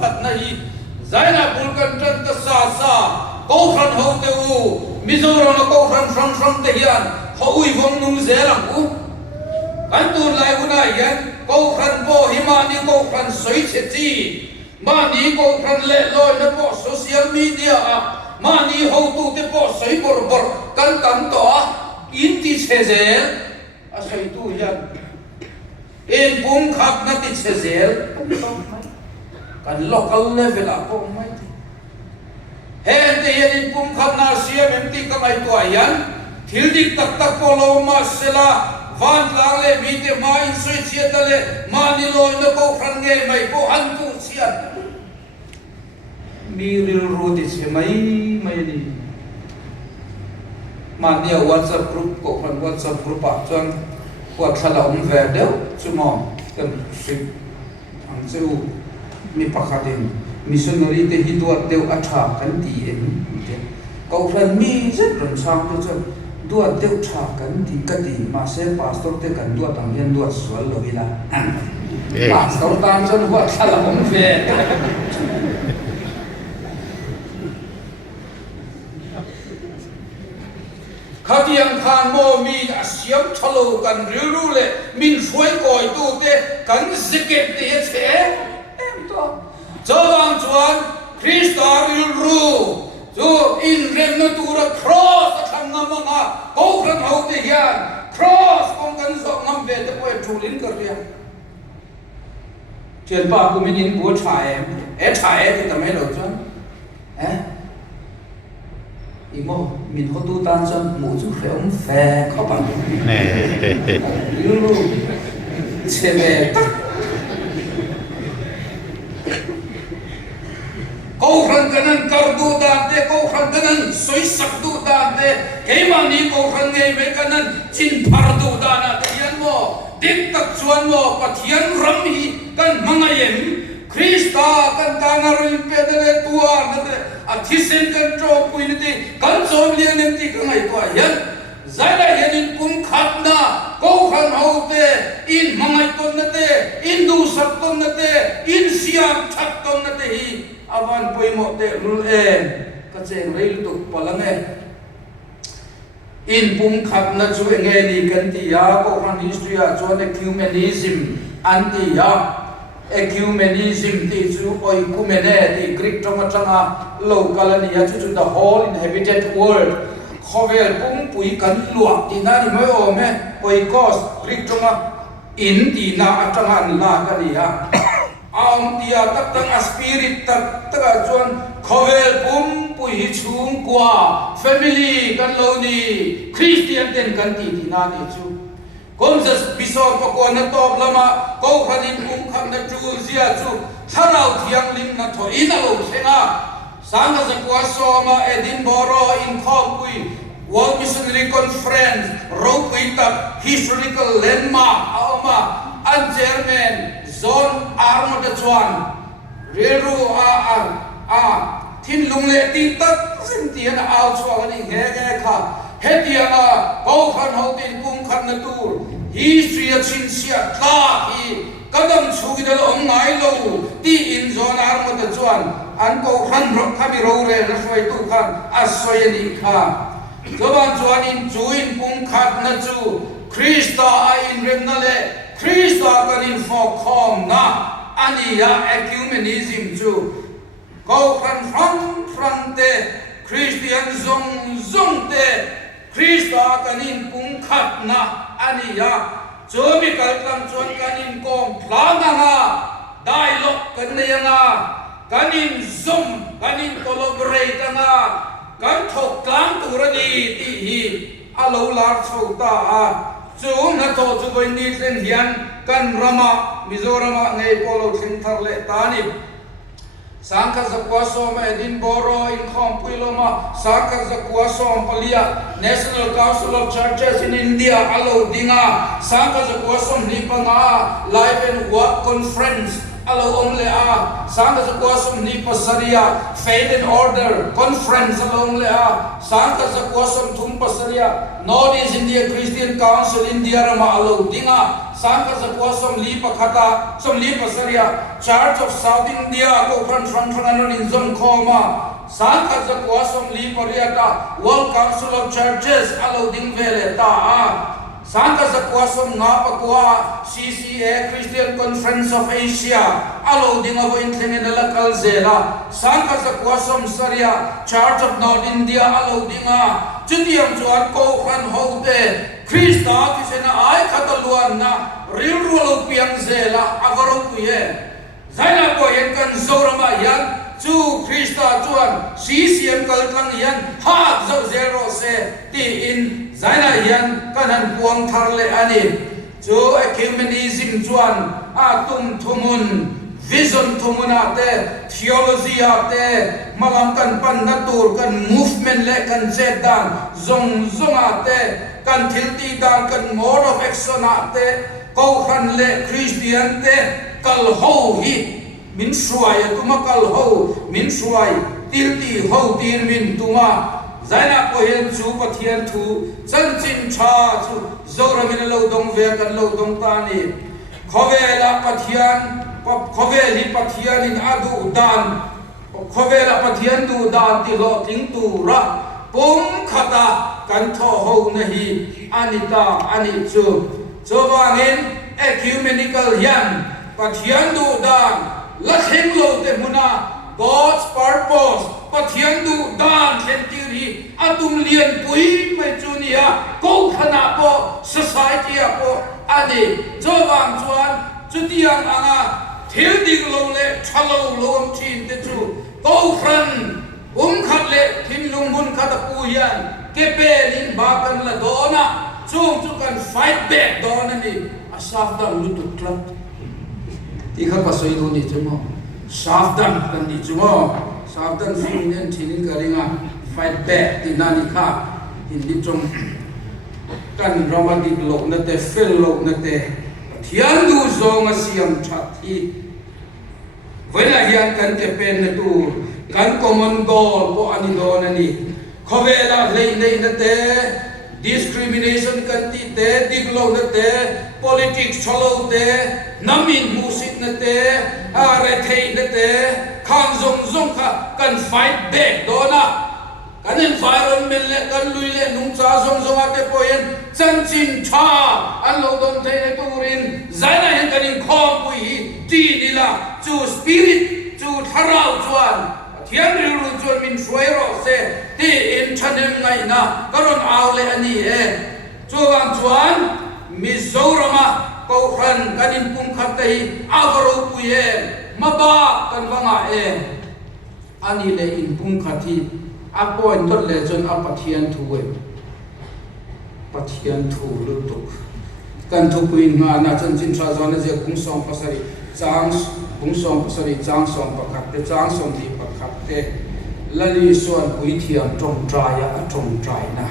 khát này giải na bul kan trân ta sa câu khăn hậu tiêu Mizoram na câu khăn from te hian hậu uy vong nung dễ làm u kan tu lại u na hian câu khăn bo himani câu khăn soi che chi mani câu khăn lệ loi na bo social media mani hậu tu te bo soi bor kan tam to in ti che dễ asai tu hian en pum khát na ti che dễ kan local level a ko mai hen te yen pum kham na CMMT ka mai to yan thil dik tak polo ma sela van lang le mi te ma in soi chia ta le ma ni lo no ko khan nge mai ko han tu sian mi ril ro ti che mai ni ma ni WhatsApp group ko khan WhatsApp group a chuan ko thala ve deu chumo kan sik ang cheu mi pakhatin missionary te hi duat deu atha kan ti en te ko khan mi zet ron sang te chuan duat deu tha kan ti ka ti ma se pastor te kan duat ang hian duat sual lo ila pastor tan chuan huat thala ve khatiang khan mo mi asiam thalo kan riru le min suai koi tu te kan ziket te che em to zawang chuan Krista riru chu in rem na tura cross thang ngamanga ko khan ho te hian cross kong kan zo ngam ve te poi thulin ka ria chen pa ku min in bu thae ti ta mai lo chuan imo min ho tu tan chuan mu chu hreom fe kho pan riru che ve câu khăn kanan kar du dan te câu khăn kanan soi sak du dan te keimani câu khăn nge me kanan chin phar du dan te yan mo dik tak chuan mo pathian ram hi kan mangayem Krista kan tangarin pedale tua nate athisen kan tro puin te kan som lian nem ti kan ai to yan zaila yanin kum khatna câu khăn hau te in mangai ton nate in du sak ton nate in siam thak ton nate hi avan poimo te rul en ka cheng reil tu palange in pum khat na chu nge ni kan ti ya ko han history a chuan ecumenism anti ya ecumenism ti chu oi kumene ti greek tanga local ani ya chu the whole inhabited world khovel pum pui kan luak ti na ni mai o me oikos greek tanga in ti na atanga la ka ni ya ang tia tak tang a spirit tak taka chuan khovel pum pui chung kwa family kan lo ni Christian ten kan ti na ni chu kom just bishop ko na top lama ko khanin pum kham na chu zia chu tharau thiang lim na tho in a lo thenga sanga za kwa so ma Edinburgh in khom pui World Missionary Conference ro pui tak historical landmark ama an chairman zone armo de chuan reru a thin lung le ti tak sin tian ao chuan ni nge kha hetia a ko khan ho tin kum khan na tur history a chin sia tla hi kadam chugi dal ong ngai lo ti in zone armo de chuan an ko khan ro kha bi ro re na soi tu khan a soi ni kha zoban chuan in juin kum khat na chu Krista a in rem na le Krista kan in for khom na ania ecumenism chu ko khan front te Christian zong te Krista kan in pung khat na ania chomi kaltam chon kan in kong plana nga dialogue kan ne nga kan in zoom kan in collaborate nga kan thok tlang turani ti hi alo lar chota a chung na to chu boy ni tlen hian kan rama Mizoram ngai polo thing thar le tani sangka zakwa som Edinburgh in khom puiloma sangka zakwa som palia National Council of Churches in India alo dinga sangka zakwa som ni panga live and work conference alo omle a sangka zakwa som ni pasaria faith and order conference alo omle a sangka zakwa som thum pasaria North East India Christian Council India rama alo dinga sang ka zakwa som li pakhata som li pasaria Church of South India ko khan anon in zon khoma sang ka zakwa som li pariata World Council of Churches alo ding vele ta a sang ka zakwa som nga pakwa CCA Christian Conference of Asia alo ding avo in thlen la kal zela sang ka zakwa som saria Church of North India alo dinga chutiam chuan ko khan hote Krista kisena ai khataluan na rilrulo piang zela avaro kuye zaina ko yen kan zorama yan chu Krista chuan CCM kaltlang yan ha zo zero se ti in zaina yan kanan puang tharle ani chu ecumenism chuan atum thumun vision thumuna te theology ate malam kan pan natur kan movement le kan zedan zong ate kan thilti dan kan mode of action ate ko khan le Christian te kal ho hi min suai tuma kal ho min suai tilti ho tir min tuma zaina ko hen chu pathian thu chan chin cha chu zora min lo dong ve kan lo dong ta ni khowela pathian khoweli pathian in adu dan khowela pathian du dan ti lo ting tu ra pum khata kan tho ho nahi anita ani chu chowangin ecumenical yan pathian du dan la theng lo te muna God's purpose pathian du dan thentiri atum lian pui mai chunia ko khana po society po ani chowang chuan chutiang anga thil ding lo le thalo lom thin te chu ko khran khat le thin lung mun khat pu yan kepe lin ba kan la dona chung chu kan fight back dona ni asaf dam lu tu klap ti kha pasoi do ni chumo saf dam kan ni chumo saf dam fin nen thin ka ringa fight back ti na ni kha in di chung kan romantic lo na te fel lo na te thian du zong a siam that hi vela hian kan te pen na tu kan common goal po ani do na ni khowela lei na te discrimination kan ti te diglo na te politics cholo te namin musit na te are thei na te khan zong kha kan fight back do na kan environment le kan lui le nung cha zong ate po yen chan chin cha an lo dom thei na turin zaina hen kan in khom pui ti nila chu spirit chu tharau chuan thian ru chuan min suairo se ti in thanem ngai na karon aule ani e chuwang chuan mizorama ko khan kanin pum khat tai avaro puye maba kan wanga e ani le in pum khati a point tot le chon a pathian thu e pathian thu lu tu kan thu kuin nga na chan chin tra zona je kung song pasari chang kung song pasari chang song pakhat te chang song di pakhat te lali suan pui thiam trong traya a trong trai na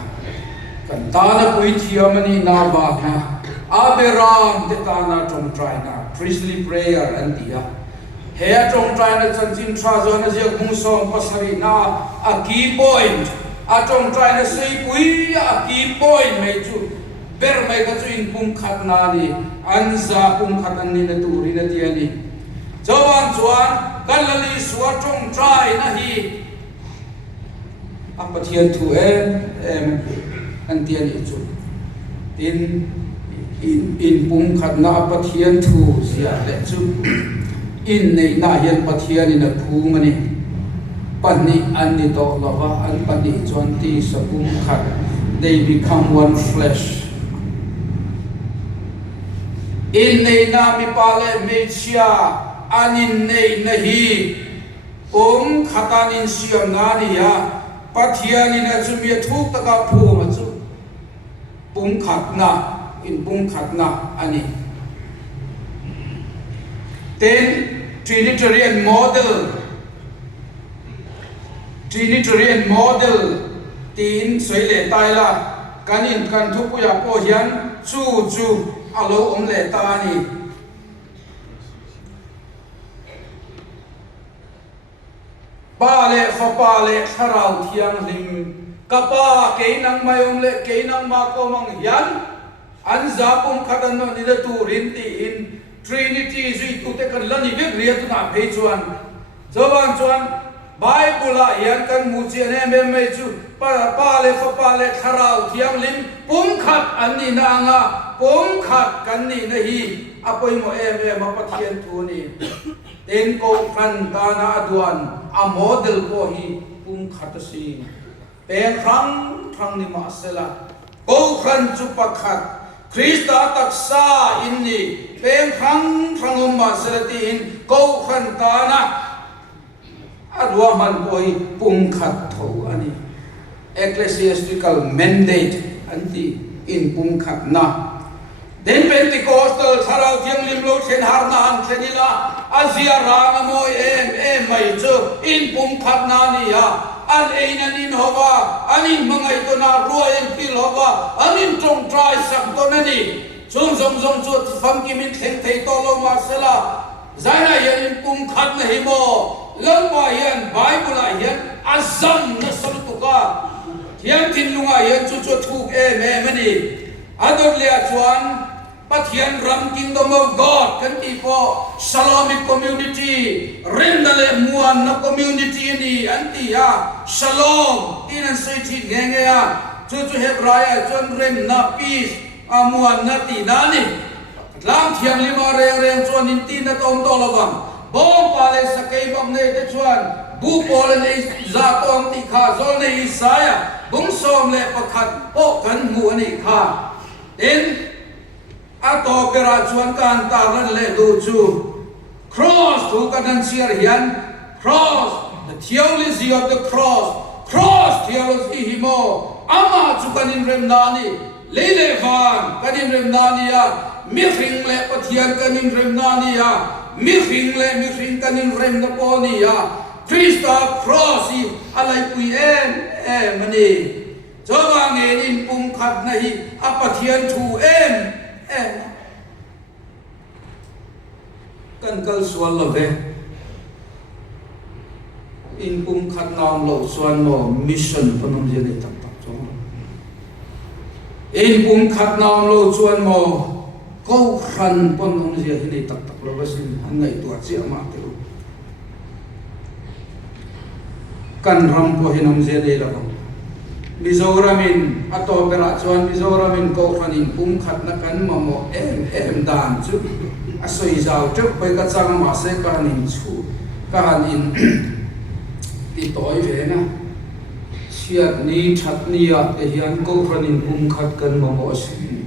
kan ta na pui thiam ani na ba na aberam te ta na trong trai na priestly prayer and dia he trong trai na chan chin tra zona je kung song pasari na a key point a trong trai na sei pui a key point mai chu ber mai ka chu in pum khat na ni an za pum khat an ni na tu ri na ti ani chawan chuan kalali suwa trong trai na hi a pathian thu an ti ani chu in pum khat na a pathian thu sia le chu in nei na hian pathian in a phung ani pani an ni to lova an pani chuan ti sa pum khat they become one flesh in nei na mi pale me chia anin nei na hi khatanin siam na ni ya pathian in a chu mi thuk ta ka phu ma chu pum khat na in pum khat na ani then Trinitarian model tin soi le tai la kanin kan thu pu ya po hian chu alo om le ta ni pa le fa pa le tharau thiang lim ka pa ke nang mai om le ke nang ma ko mang hian an zapum khadan no ni da tu rin ti in Trinity zui tu te kan lani vek ria tu na phei chuan zowan chuan Bible la yan kan mu chi ane me me chu pa le kharau thiam lim pum khat an ni na nga pum khat kan ni na hi apoi mo ma pathian thu ni ten ko kan ta na aduan a model ko hi pum khat si pe thang ni ma sela ko khan chu pakhat Krista taksa inni pe thang ma sela tin ko khan ta na adwa man koi pum khat tho ani ecclesiastical mandate anti in pum khat na den Pentecostal tharau thiang lim lo chen har na an thenila azia ra mo em mai chu in pum khat na ni ya an einan in hova anin mangai to na ruain fil hova anin trong trai sak to na ni chung chu fam ki min theng thei to lo ma sela zaina yan pum khat na hi mo lama yan Bible yan azam na salutuka thiam tin lunga yan chu thuk mani ador le chuan pathian ram kingdom of God kan ti po Shalom community rendale muan na community ni anti ya shalom tinan sei thi nge ya chu hebraya chon rem na peace amuan na ti nani lam thiam lima reng chuan in tin na tom to lawang bom pale sakay bang nei te chuan bu pole nei za tong ti kha zol nei Isaya bung som le pakhat po kan mu ani kha den ato pera chuan kan ta ran le du chu cross tu kan siar hian cross the theology of the cross theology himo ama chu kan in rem nani le van kan in rem nani ya mi ring le pathian kan in rem nani ya mi ring kan in rem na poni ya Krista crossi alai pui mani jowa nge in pum khat na hi apathian thu kan kal swal lo ve in pum khat nam lo swan mo mission panom je ne tak chong in pum khat nam lo swan mo ko khan panom je ne tak lo basin han ngai tu chi ma te kan ram po hinam je le la Mizoramin ato pera chuan Mizoramin ko khanin pum khat na kan mamo em dan chu asoi zau chu pai ka chang ma se ka hanin chu ka hanin ti toy ve na siat ni that ni ya te hian ko khanin pum khat kan mamo si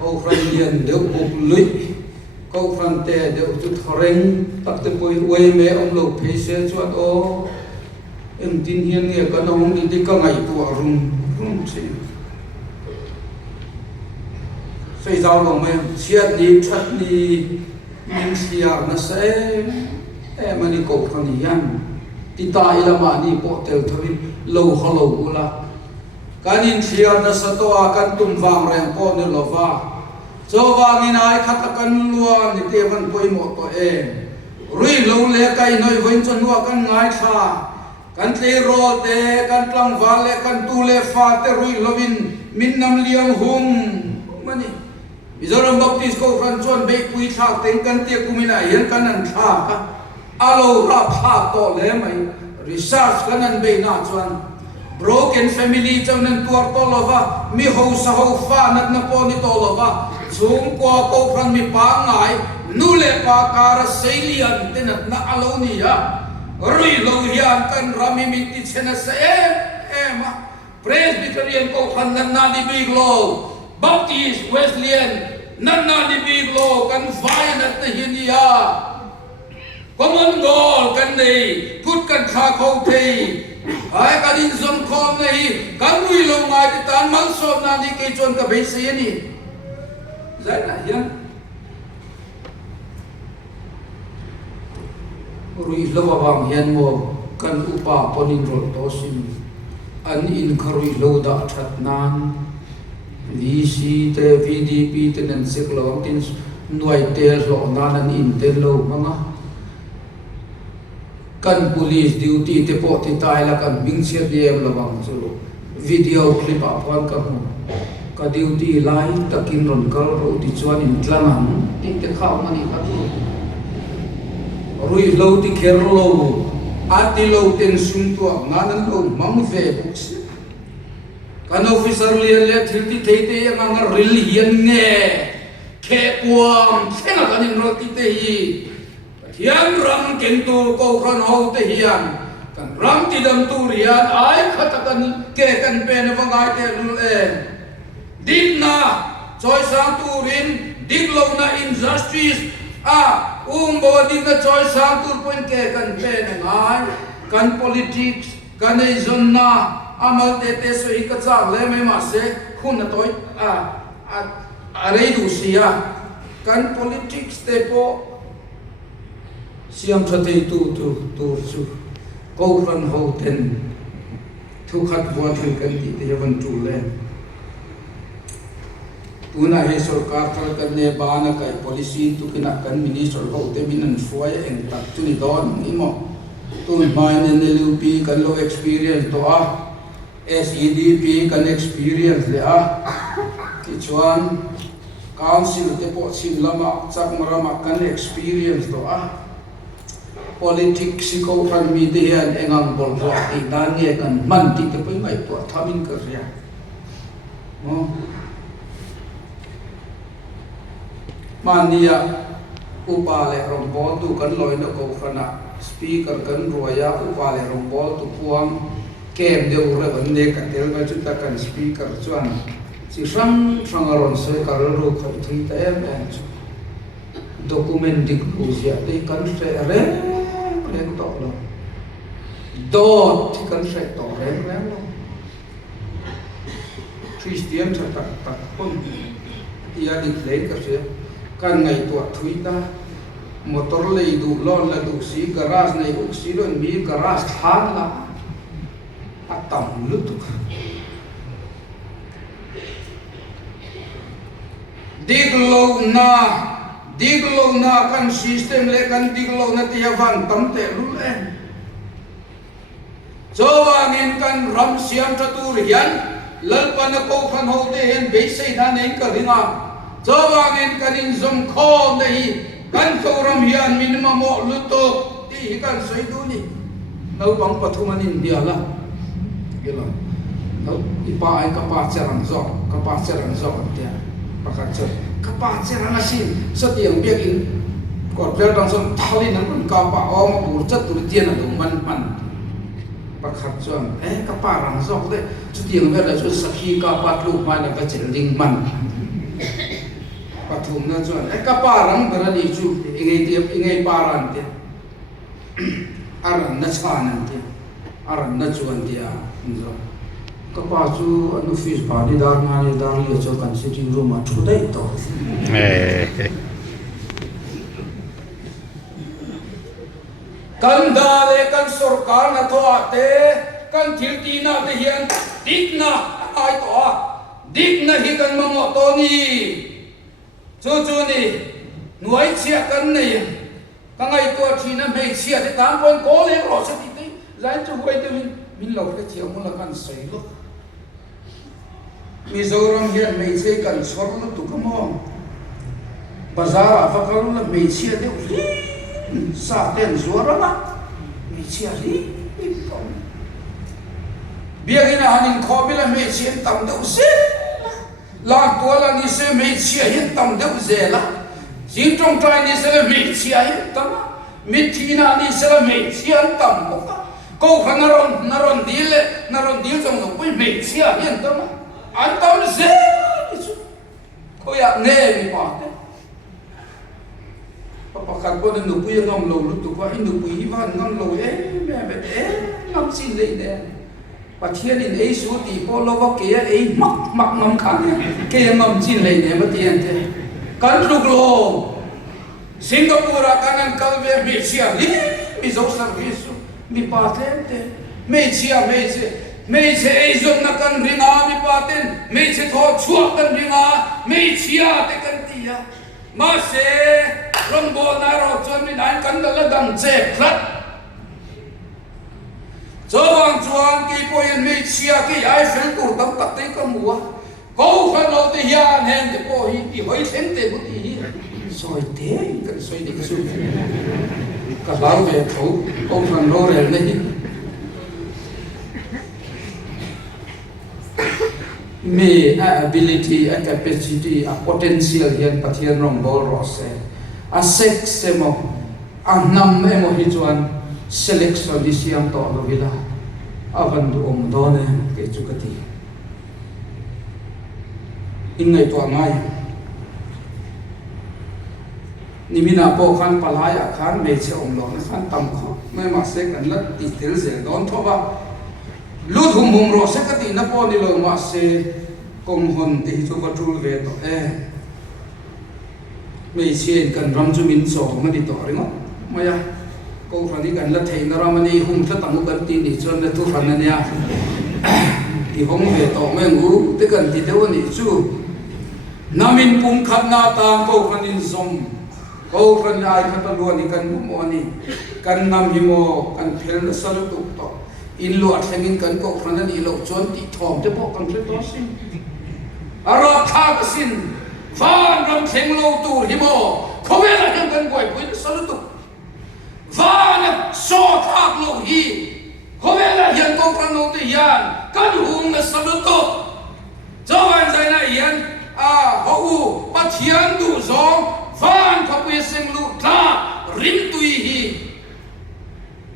ko khan hian deu buk lui ko khan te deu chu thoreng tak te poi we me om lo phe se chuan o em tin hiền nghe cái nó không đi cái ngày tua rung gì xây giao lòng em chiết đi chặt đi mình xia nó sẽ em anh cố khăn đi ăn thì ta là mà đi bộ theo thôi lâu là cái nhìn xia nó sẽ to cái tung vàng rèn po nên là va cho vàng như này khát cái luôn thì tiêu vẫn quay một tội em rồi lâu lẽ cái nói với chân hoa cái ngái xa kan tle ro te kan tlang vale kan tu le fa te rui lovin min nam liang hum mani Mizoram Baptist ko khan chuan be pui thak ten kan te kumina hian kan an tha ka alo ra pha to le mai research kan an be na chuan broken family chawnan tuar to lova mi ho sa ho fa nat na po ni to lova chung ko khan mi pa ngai nu le pa kar seilian tenat na alo ni ya Rui lo hian kan rami miti chena sa Presbyterian ko khan nanna di big lo Baptist Wesleyan nanna di big lo kan violent na hinia common goal kan nei put kan kha khau thei ai kan in zon khom nei kan rui lo ngai ti tan mal so na ni ke chon ka be se ni zai na hian rui lawa bang hian mo kan upa ponin rol to sim an in kharui lo da that nan VC te VDP te nan sik lo tin nuai te lo nan an in te lo manga kan police duty te po ti tai la kan ming siat liam la bang chu video clip a pon ka mu ka duty lai takin ron kal ro ti chuan in tlangan ti te khaw mani ka tu rui lo ti kher lo ati lo ten sum tu nganan lo mang ve books kan officer le thil ti theite yang ril hian nge khe puam thena kan ro ti te hi hian ram ken tu ko khan ho te hian kan ram ti dam tu rian ai khatakan ke kan pen wangai te lu e digna choi sang tu rin diglo na injustice bo digna choi sang tu point ke kan pen ngai kan politics kan ei zonna amal te te so ik cha le me ma se khun na toi rei du sia kan politics te po siam thate tu su ko ran ho ten thu khat wa thil kan ti te van tu le tuna he sarkar thal kan ne ba na kai policy tu kina kan minister ho te binan fuai eng tak tu ni don imo tun mai ne lup kan lo experience to SEDP kan experience le ki chuan council te po sim lama chak marama kan experience to politics ko kan mi te hian engang bol ro ti dan nge kan man ti te pai mai po thamin ka ria no mania upale rombol tu kan loi no ko khana speaker kan roya upale rombol tu puang kem de ura ban ne ka tel ga chu ta kan speaker chuan si sang aron se ka ro khoi thi te em document dik luzia te kan se re to lo dot thi kan se to re lo Christian ta ta pon ia dik le ka se kan ngai to thui ta motor le du lon la du si garage nei uk si ron mi garage than la atam lutuk diglo na kan system le kan diglo na ti van tam te lu le chowangin kan ram siam chatur hian lalpan ko khan ho te hen be sei na nei ka ringa chowangin kan in zom kho nei kan thoram hian minimum mo luto ti kan sei du ni no bang pathumanin diala gelo no ipa ai kapa charang zo te pakhat cho kapa charang asin satiang biak in ko vel dang son thalin an kapa om bur chat tur tian an man pakhat cho kapa rang zo le satiang vel la so sakhi kapa lu ma na ka chen ding man pathum na cho kapa rang dara ni chu ingai paran te aran na chanan te aran na chuan te zo kapa chu anu fish body dar ngani dar le cho kan sitting room ma thu dai to kan dale kan sarkar na to ate kan thilti na te hian dikna ai to dikna hi kan mo to ni chu ni nuai chia kan nei ka ngai to thina mei chia te tam pon ko le ro sa ti te zai chu hoi te min lo ke chiang mo la kan sei lo Mizoram hian mei che kan chor lu tu ka mo bazar a fakal la mei chia de sa ten zuara na mei chia ri biagina hanin khobila mei chia tam de se la to la ni se mei chia hin tam de ze la jing tong trai ni se mei chia hin tam mithina ni se mei chia tam ko naron dil jong no pui mei chia hin tam an tam ze ko ya ne mi pa papa khat ko nu pui ngam lo lu tu ko nu pui van ngam lo me ngam sin le de pa thian in ei su ti po lo ko ke ei mak ngam khan ke ngam sin le ne ma tian te kan lu lo Singapore kanan kalbe mi chia li mi zo service mi pa te me chia mei che ei zon na kan ringa mi paten mei che tho chuak kan ringa mei chia te kan tia ma se rombo na ro chon mi nan kan la dang che khat chowang chuan ki poin mei chia ki ai fel tur tam tak te ka muwa câu phần lâu thì hiền hèn thì cô hi thì hơi thêm tiền một tí rồi thế cái xoay đi cái xuôi cả lão về thấu câu phần lâu rồi này me ability a capacity a potential hian pathian rong bol rose a sex semo a nam emo hi chuan selection di siam to lo vila avan du do ne ke chukati ingai to ngai nimina po khan palaya khan me che lo khan tam kho me ma se kan la ti tel ze don thoba lu thum hum ro se ka ti na po ni lo ma se kong hon ti chu ba tul ve to me chen kan ram chu min so ma di to ringo maya ko rani kan la thei na ram ni hum tha tam kan ti ni chon na tu ran na ya ti hong ve to me ngu te kan ti de ni chu namin pum khat na ta ko khanin som ko khan ai khat lu ni kan mo ni kan nam hi mo kan phel na sal tu to in lo athengin kan ko khana ni lo chon ti thom te po kan tle to sin ara kha ka sin van ram theng lo tu hi mo khowela kan kan goi pui sal tu van so thak lo hi khowela yan ko kan lo te yan kan hung na sal tu chawan zai na yan a ho pathian du zong van khapui seng lu tha rim tui hi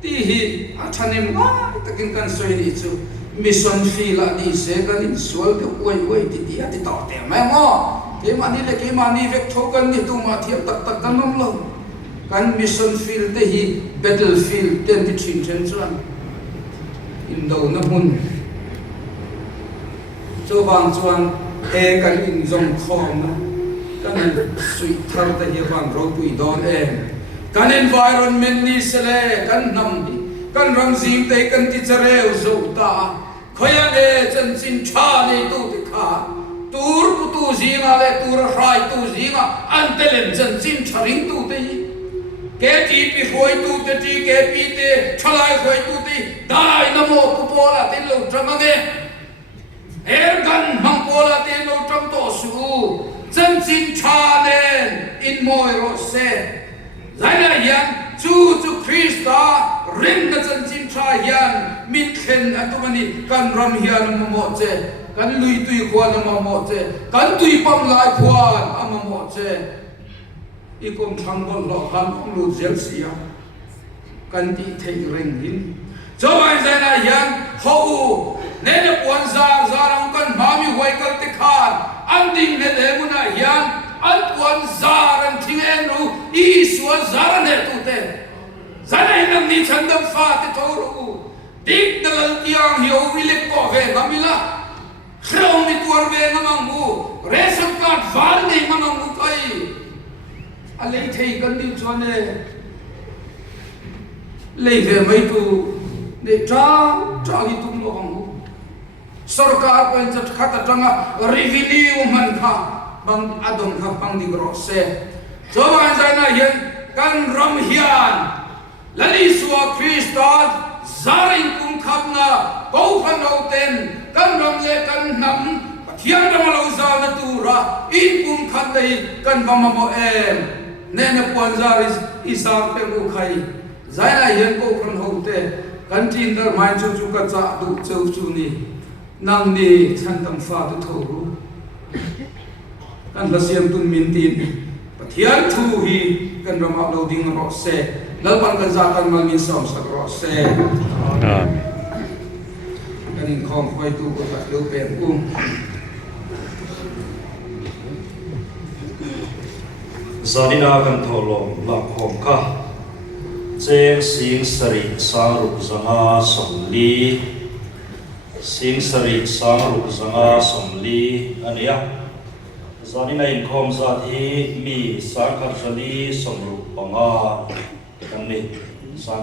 ti hi athanem wa takin kan soi ni chu mission feel ni se kan in sual ke oi ti ti ati to te ma mo ke mani vek thokan ni tu ma thiam tak tak kan nom lo kan mission feel te hi battlefield ten ti thin chen chuan in do na mun cho bang chuan e kan in zong khom na kan sui thar ta hi van ro pui don kan environment ni sele kan nam di kan ram jing te kan ti chareu zo ta khoya ne chen chin tha ne tu ti kha tur pu tu jinga le tur rai tu jinga antelen chen chin tharing tu te ke ti pi khoi tu te ti ke pi te thalai khoi tu te dai namo pu pola tin lo tramange gan mang pola tin lo tram to su chen chin tha ne in moi ro se zaina yan chu Krista rin na chan chin tha yan min khen atumani kan ram hian mo che kan lui tui khwan ma mo che kan tui pam lai khwan ama mo che i kom thang bol lo han lu zel sia kan ti thei ring hin chawai zaina yan ho ne ne pon za ram kan mami hoi kal te khan an ding ne le muna yan an pon zaran thing en ru I suan zaran ne tu te zana hinam ni chandam fa te thoru dik dalal tiang hiu wilek ko ve namila khraw ni tuar ve namangu ration card var nei namangu kai alei thei kan din chone lei ve mai tu ne tra gi tum lo hangu sarkar ko in chat khata tanga revenue man kha bang adom kha bang di gro se Jovan zaina yen kan ram hian lali suwa Krista zarin kum khapna ko phan ten kan ram le kan nam pathian ram lo za na tura in kum khat dei kan bama mo ne ne pon zaris isa pe mu khai zaina yen ko phan te kan tin dar mai chu ka cha du chau chu ni nang ni chan tam fa tu thoru kan lasiam tun min tin Thian thu hi kan rama lo ding ro se lalpan kan za kan mal min som sak ro se kan in khom khoi tu ko ta lo pen ku zanina kan tholom la khom ka cheng sing sari saru zanga somli sing sari saru zanga somli ania zanina in khom za thi mi sa khat sali somru panga kan ni sa